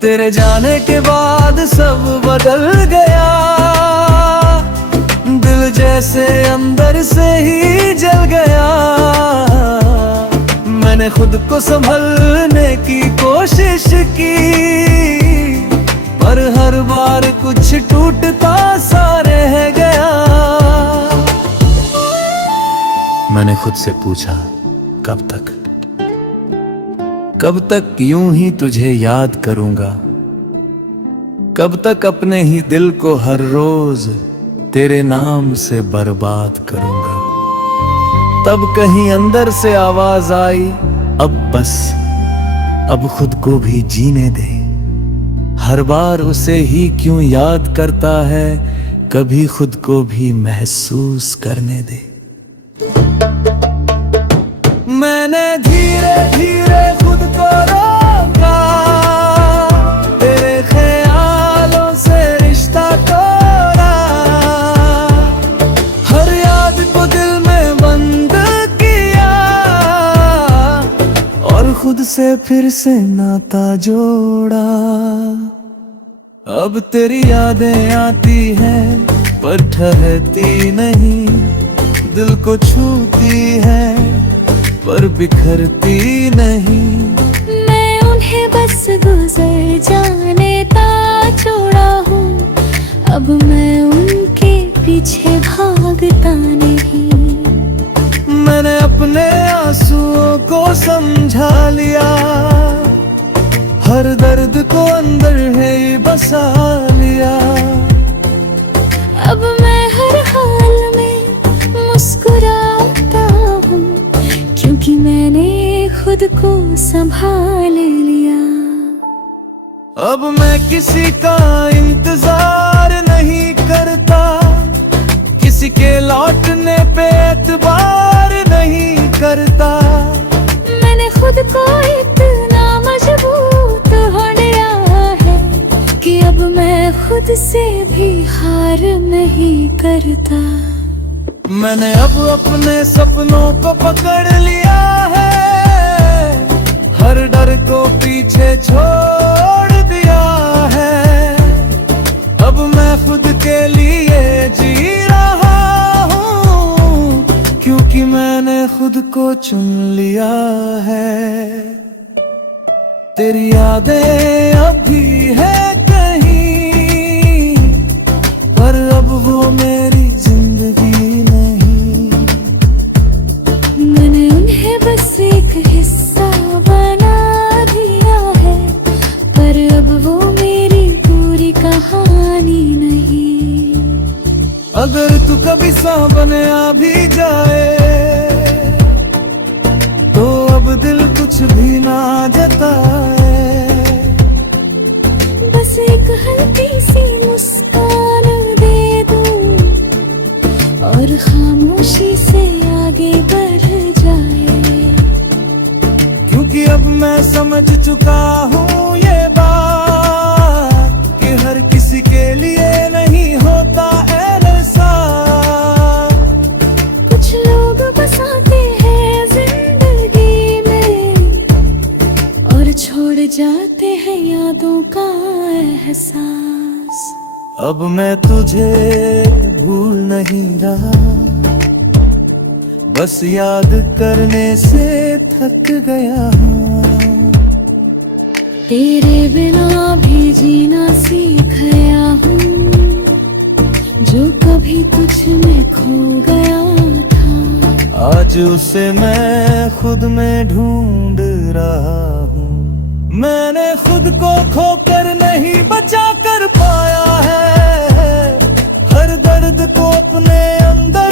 तेरे जाने के बाद सब बदल गया, दिल जैसे अंदर से ही जल गया। मैंने खुद को संभलने की कोशिश की, पर हर बार कुछ टूटता सा रह गया। मैंने खुद से पूछा, कब तक, कब तक यूं ही तुझे याद करूंगा? कब तक अपने ही दिल को हर रोज तेरे नाम से बर्बाद करूंगा? तब कहीं अंदर से आवाज आई, अब बस, अब खुद को भी जीने दे। हर बार उसे ही क्यों याद करता है, कभी खुद को भी महसूस करने दे। मैंने धीरे धीरे खुद को रोका, तेरे ख्यालों से रिश्ता तोड़ा। हर याद को दिल में बंद किया, और खुद से फिर से नाता जोड़ा। अब तेरी यादें आती हैं पर ठहरती नहीं, दिल को छूती है पर बिखरती नहीं। मैं उन्हें बस गुजर जाने ता छोड़ा हूँ, अब मैं उनके पीछे भागता नहीं। मैंने अपने आंसुओं को समझा लिया, हर दर्द को अंदर है बसा लिया। अब मैं हर हाल में मुस्कुराता हूँ, क्योंकि मैंने खुद को संभाल लिया। अब मैं किसी का इंतजार नहीं करता, किसी के लौटने पे एतबार नहीं करता। मैंने खुद को इतना मजबूत हो लिया है कि अब मैं खुद से भी हार नहीं करता। मैंने अब अपने सपनों को पकड़ लिया है, हर डर को पीछे छोड़ दिया है। अब मैं खुद के लिए जी रहा हूँ, क्योंकि मैंने खुद को चुन लिया है। तेरी यादें अब भी है कहीं, पर अब वो मेरी जिंदगी नहीं। मैंने उन्हें बस एक हिस्सा बना दिया है, पर अब वो मेरी पूरी कहानी नहीं। अगर तू कभी सामने आ भी जाए, तो अब दिल कुछ भी ना जताए। बस एक हल्की सी मुस्कान दे दूं, और खामोशी से आगे बढ़ जाए। क्योंकि अब मैं समझ चुका हूँ ये बात, कि हर किसी के लिए नहीं होता ऐसा। कुछ लोग बसाते हैं जिंदगी में, और छोड़ जाते हैं यादों का एहसास। अब मैं तुझे भूल नहीं रहा, बस याद करने से थक गया हूँ। तेरे बिना भी जीना सीख गया हूँ, जो कभी तुझ में खो गया था। आज उसे मैं खुद में ढूंढ रहा हूँ। मैंने खुद को खोकर नहीं बचा कर पाया है, हर दर्द को अपने अंदर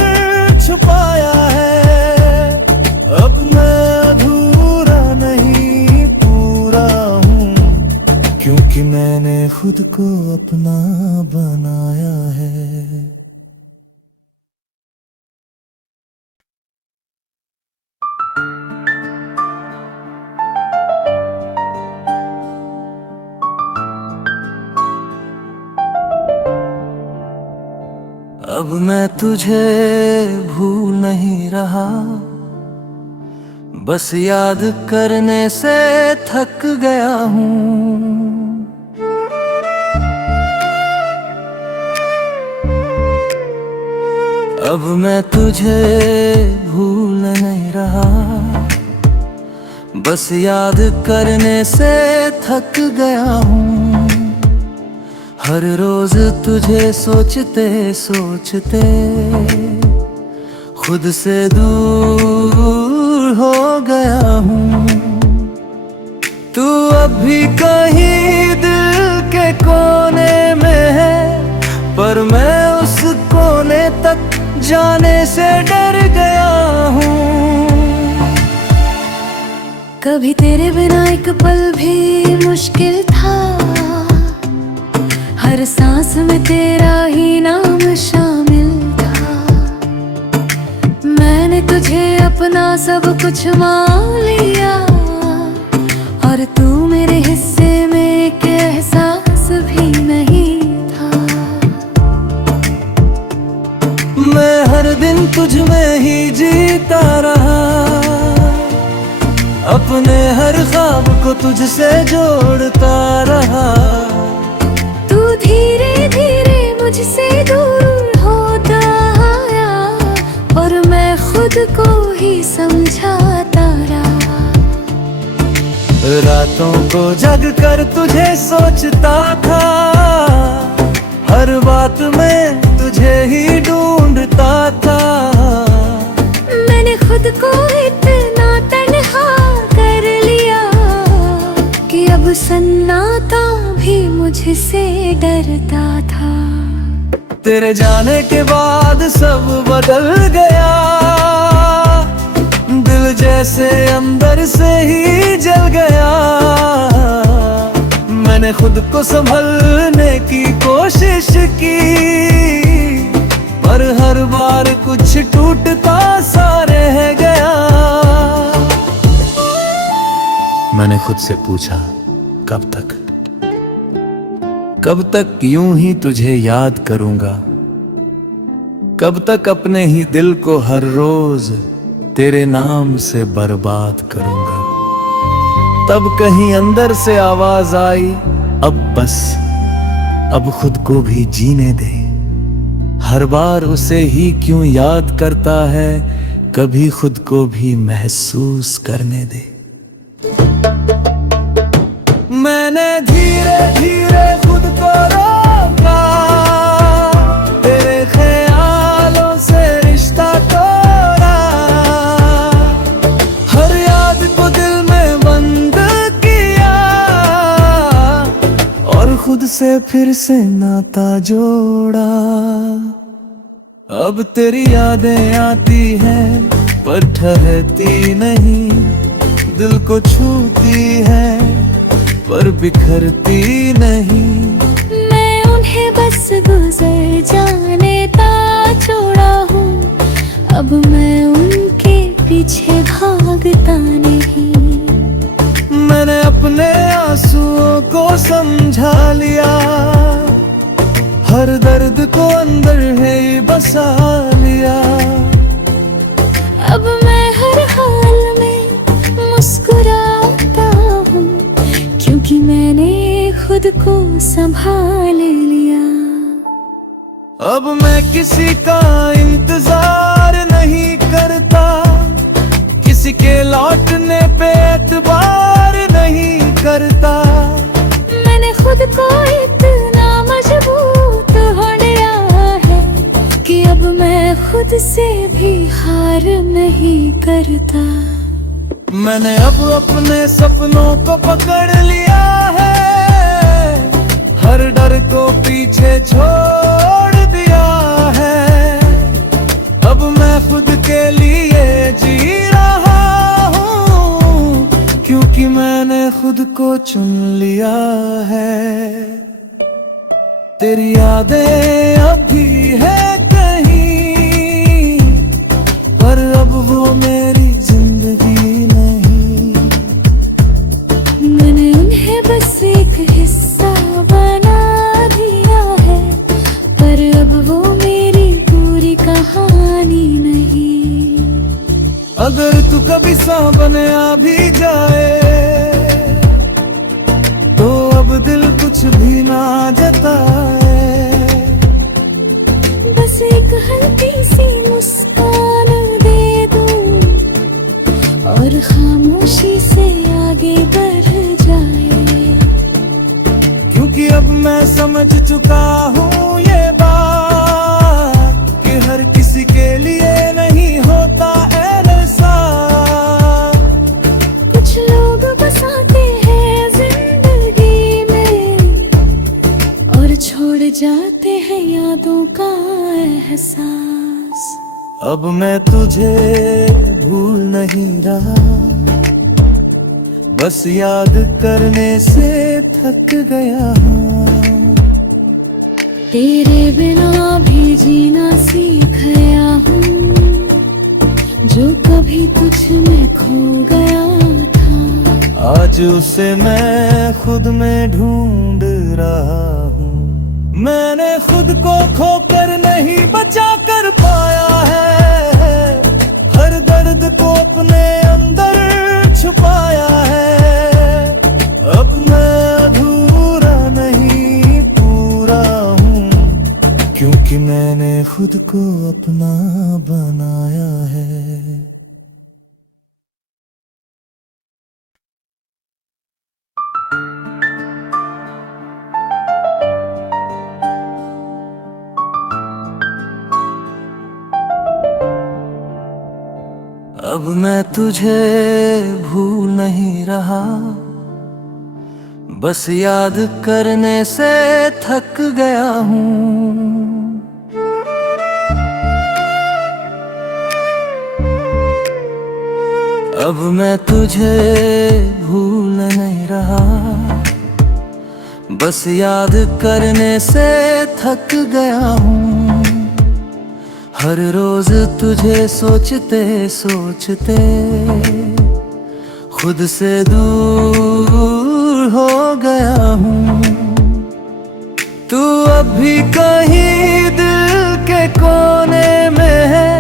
छुपाया है। अब मैं अधूरा नहीं पूरा हूँ, क्योंकि मैंने खुद को अपना बनाया है। अब मैं तुझे भूल नहीं रहा, बस याद करने से थक गया हूँ। अब मैं तुझे भूल नहीं रहा, बस याद करने से थक गया हूँ। हर रोज तुझे सोचते सोचते खुद से दूर हो गया हूँ। तू अभी कहीं दिल के कोने में है, पर मैं उस कोने तक जाने से डर गया हूँ। कभी तेरे बिना एक पल भी मुश्किल था, हर सांस में तेरा ही नाम शामिल था। मैंने तुझे अपना सब कुछ मान लिया, और तू मेरे हिस्से में एक एहसास भी नहीं था। मैं हर दिन तुझ में ही जीता रहा, अपने हर ख्वाब को तुझसे जोड़ता रहा। तू धीरे धीरे मुझसे दूर होता आया, और मैं खुद को ही समझाता रहा। रातों को जग कर तुझे सोचता था, हर बात में तुझे ही ढूंढता था। मैंने खुद को इतना तन्हा कर लिया कि अब सन्नाटा भी मुझसे डरता था। तेरे जाने के बाद सब बदल गया, दिल जैसे अंदर से ही जल गया। मैंने खुद को संभलने की कोशिश की, पर हर बार कुछ टूटता सा रह गया। मैंने खुद से पूछा, कब तक यूं ही तुझे याद करूंगा? कब तक अपने ही दिल को हर रोज तेरे नाम से बर्बाद करूंगा? तब कहीं अंदर से आवाज आई, अब बस, अब खुद को भी जीने दे। हर बार उसे ही क्यों याद करता है, कभी खुद को भी महसूस करने दे। मैंने धीरे धीरे खुद को रोका, तेरे ख्यालों से रिश्ता तोड़ा। हर याद को दिल में बंद किया, और खुद से फिर से नाता जोड़ा। अब तेरी यादें आती हैं पर ठहरती नहीं, दिल को छूती है पर बिखरती नहीं। मैं उन्हें बस गुजर जाने ता छोड़ा हूँ, अब मैं उनके पीछे भागता नहीं। मैंने अपने आंसुओं को समझा लिया, हर दर्द को अंदर है बसा लिया। अब मैं हर हाल में मुस्कुराता हूँ, क्योंकि मैंने खुद को संभाल लिया। अब मैं किसी का इंतजार नहीं करता, किसी के लौटने पे एतबार नहीं करता। मैंने खुद को इतना मजबूत हो लिया है कि अब मैं खुद से भी हार नहीं करता। मैंने अब अपने सपनों को पकड़ लिया है, हर डर को पीछे छोड़ दिया है। अब मैं खुद के लिए जी रहा हूँ, क्योंकि मैंने खुद को चुन लिया है। तेरी यादें अभी है कहीं, पर अब वो मेरी जिंदगी नहीं। मैंने उन्हें बस एक हिस्सा बना दिया है, पर अब वो मेरी पूरी कहानी नहीं। अगर तू कभी सामने आ भी जाए, तो अब दिल कुछ भी ना जताए। क्योंकि अब मैं समझ चुका हूँ ये बात कि हर किसी के लिए नहीं होता ऐसा। कुछ लोग बसाते हैं जिंदगी में और छोड़ जाते हैं यादों का एहसास। अब मैं तुझे भूल नहीं रहा, बस याद करने से थक गया हूँ। तेरे बिना भी जीना सीख गया हूँ, जो कभी तुझ में खो गया था। आज उसे मैं खुद में ढूंढ रहा हूँ। मैंने खुद को खोकर नहीं बचा कर पाया है, हर दर्द को अपने अंदर छुपाया है। अब मैं अधूरा नहीं पूरा हूँ, क्योंकि मैंने खुद को अपना बनाया है। अब मैं तुझे भूल नहीं रहा, बस याद करने से थक गया हूँ। अब मैं तुझे भूल नहीं रहा, बस याद करने से थक गया हूँ। हर रोज तुझे सोचते सोचते खुद से दूर हो गया हूँ। तू अभी कहीं दिल के कोने में है,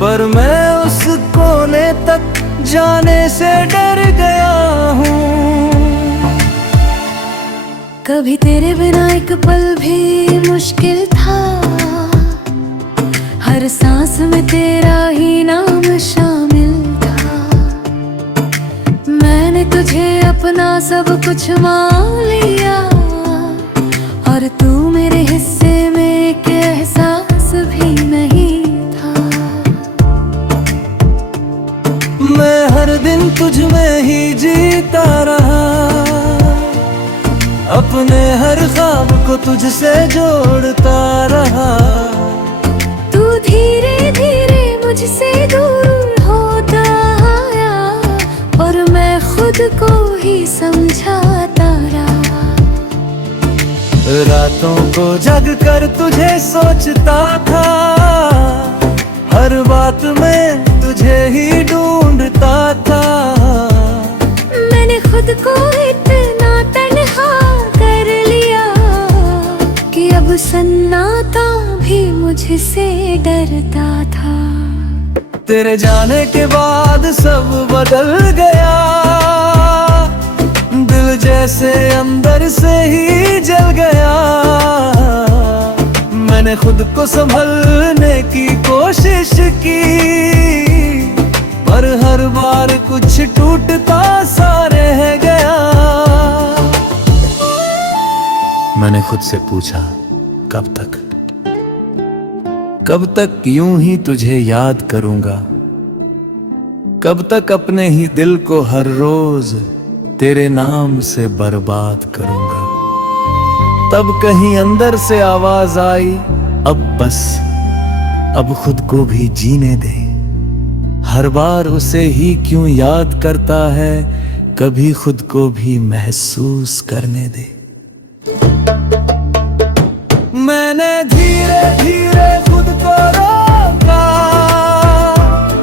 पर मैं उस कोने तक जाने से डर गया हूँ। कभी तेरे बिना एक पल भी मुश्किल था, हर सांस में तेरा ही नाम शामिल था। मैंने तुझे अपना सब कुछ मान लिया, और तू मेरे हिस्से में एक एहसास भी नहीं था। मैं हर दिन तुझ में ही जीता रहा, अपने हर ख्वाब को तुझसे जोड़ता रहा। धीरे धीरे मुझसे दूर होता आया, और मैं खुद को ही समझाता रहा। रातों को जग कर तुझे सोचता था, हर बात में तुझे ही ढूंढता था। मैंने खुद को इतना तन्हा कर लिया कि अब सन्नाटा भी मुझसे डरता था। तेरे जाने के बाद सब बदल गया, दिल जैसे अंदर से ही जल गया। मैंने खुद को संभलने की कोशिश की, पर हर बार कुछ टूटता सा रह गया। मैंने खुद से पूछा, कब तक यूं ही तुझे याद करूंगा? कब तक अपने ही दिल को हर रोज तेरे नाम से बर्बाद करूंगा? तब कहीं अंदर से आवाज आई, अब बस, अब खुद को भी जीने दे। हर बार उसे ही क्यों याद करता है, कभी खुद को भी महसूस करने दे। मैंने धीरे धीरे खुद को रोका,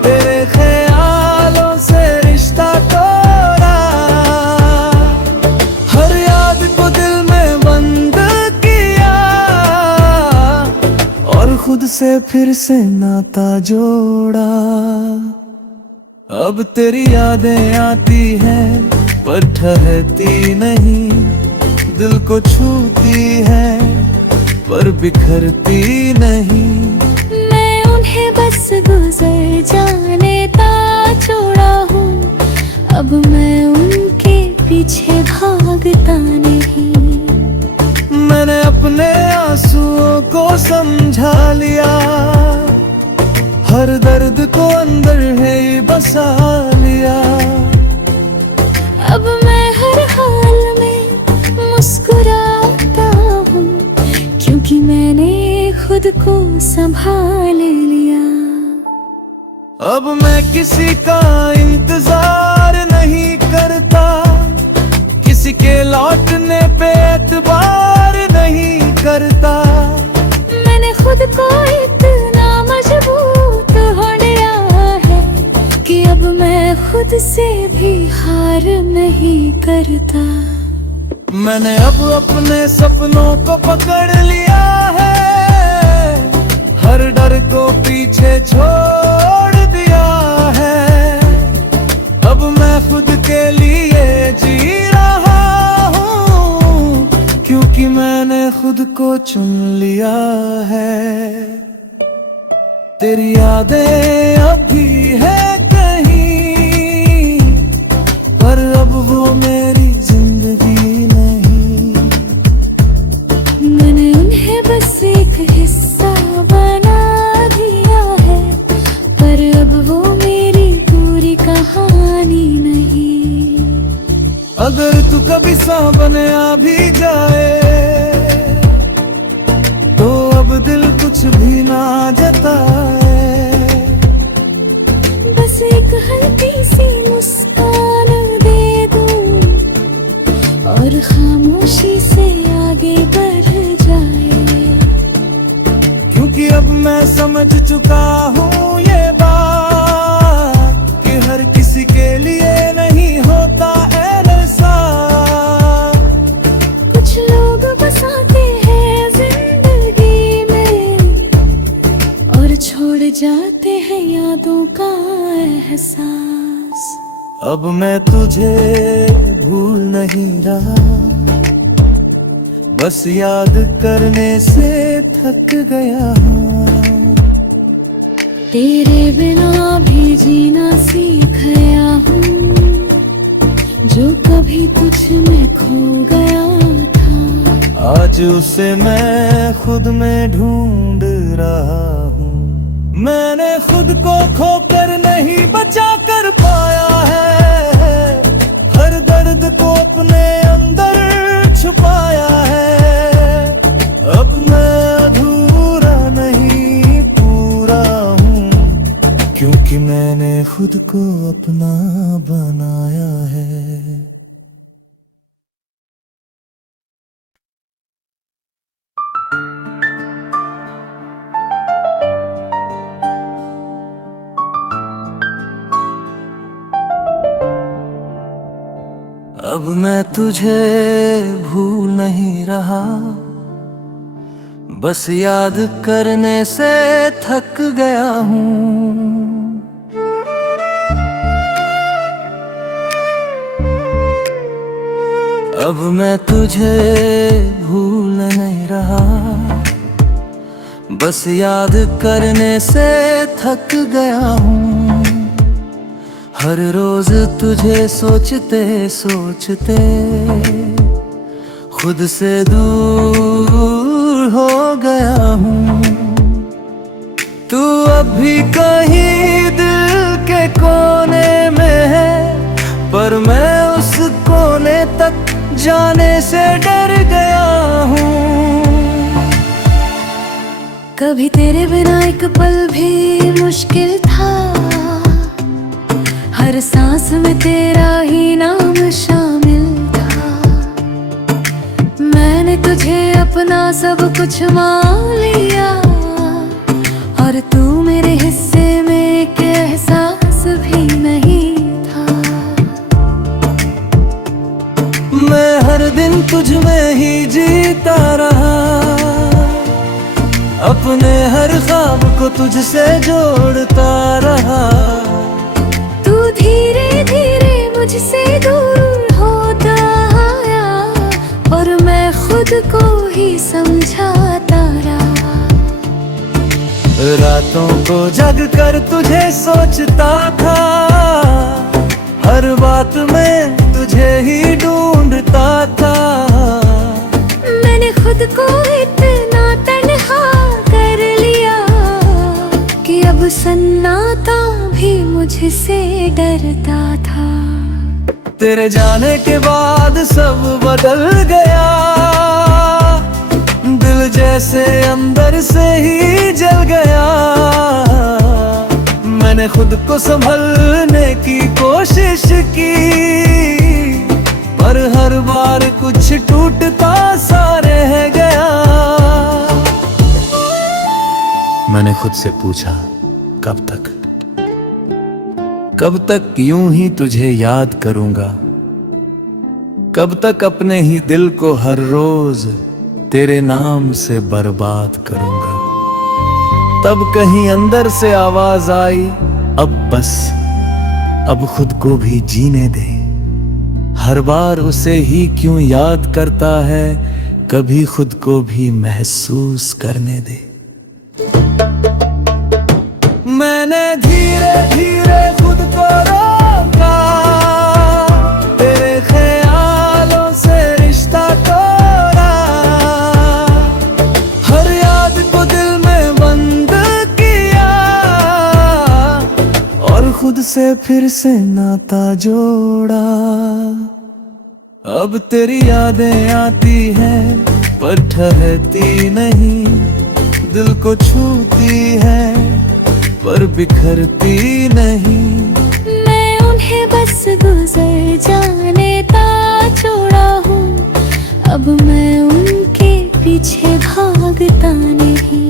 तेरे ख्यालों से रिश्ता तोड़ा। हर याद को दिल में बंद किया, और खुद से फिर से नाता जोड़ा। अब तेरी यादें आती हैं पर ठहरती नहीं, दिल को छूती है पर बिखरती नहीं। मैं उन्हें बस गुजर जाने ता छोड़ा हूँ, अब मैं उनके पीछे भागता नहीं। को समझा लिया, हर दर्द को अंदर है बसा लिया। अब मैं हर हाल में मुस्कुराता हूँ, क्योंकि मैंने खुद को संभाल लिया। अब मैं किसी का इंतजार नहीं करता, किसी के लौटने पे एतबार नहीं करता। मैंने खुद को इतना मजबूत हो लिया है कि अब मैं खुद से भी हार नहीं करता। मैंने अब अपने सपनों को पकड़ लिया है, हर डर को पीछे छोड़ दिया है। अब मैं खुद के लिए जी रहा हूँ, क्योंकि मैंने खुद को चुन लिया है। तेरी यादें अब भी है कहीं, पर अब वो मेरी जिंदगी नहीं। मैंने उन्हें बस एक हिस्सा बना दिया है, पर अब वो मेरी पूरी कहानी नहीं। अगर तू कभी सामने आ भी जाए, तो अब दिल कुछ भी ना जताए। बस एक हल्की सी मुस्कान दे दूं, और खामोशी से आगे बढ़ जाए। क्योंकि अब मैं समझ चुका हूँ ये बात, कि हर किसी के लिए नहीं होता ऐसा। कुछ लोग बसाते हैं जिंदगी में, और छोड़ जाते हैं यादों का एहसास। अब मैं तुझे भूल नहीं रहा, बस याद करने से थक गया हूँ। तेरे बिना भी जीना सीख गया हूँ, जो कभी तुझ में खो गया था। आज उसे मैं खुद में ढूंढ रहा हूँ। मैंने खुद को खोकर नहीं बचा कर पाया है, हर दर्द को अपने अंदर छुपाया है। अब मैं अधूरा नहीं पूरा हूँ, क्योंकि मैंने खुद को अपना बनाया है। अब मैं तुझे भूल नहीं रहा, बस याद करने से थक गया हूँ। अब मैं तुझे भूल नहीं रहा, बस याद करने से थक गया हूँ। हर रोज तुझे सोचते सोचते खुद से दूर हो गया हूँ। तू अब भी कहीं दिल के कोने में है, पर मैं उस कोने तक जाने से डर गया हूँ। कभी तेरे बिना एक पल भी मुश्किल था, हर सांस में तेरा ही नाम शामिल था। मैंने तुझे अपना सब कुछ मान लिया, और तू मेरे हिस्से में एक एहसास भी नहीं था। मैं हर दिन तुझ में ही जीता रहा, अपने हर ख्वाब को तुझसे जोड़ता रहा। तू धीरे धीरे मुझसे दूर होता आया, और मैं खुद को ही समझाता रहा। रातों को जग कर तुझे सोचता था, हर बात में तुझे ही ढूंढता था। मैंने खुद को इतना तन्हा तुझसे डरता था। तेरे जाने के बाद सब बदल गया, दिल जैसे अंदर से ही जल गया। मैंने खुद को संभलने की कोशिश की, पर हर बार कुछ टूटता सा रह गया। मैंने खुद से पूछा, कब तक यूं ही तुझे याद करूंगा? कब तक अपने ही दिल को हर रोज तेरे नाम से बर्बाद करूंगा? तब कहीं अंदर से आवाज आई, अब बस, अब खुद को भी जीने दे। हर बार उसे ही क्यों याद करता है, कभी खुद को भी महसूस करने दे। मैंने धीरे धीरे खुद को रोका, तेरे ख्यालों से रिश्ता तोड़ा। हर याद को दिल में बंद किया, और खुद से फिर से नाता जोड़ा। अब तेरी यादें आती हैं पर ठहरती नहीं, दिल को छूती है पर बिखरती नहीं। मैं उन्हें बस गुजर जाने का छोड़ा हूँ, अब मैं उनके पीछे भागता नहीं।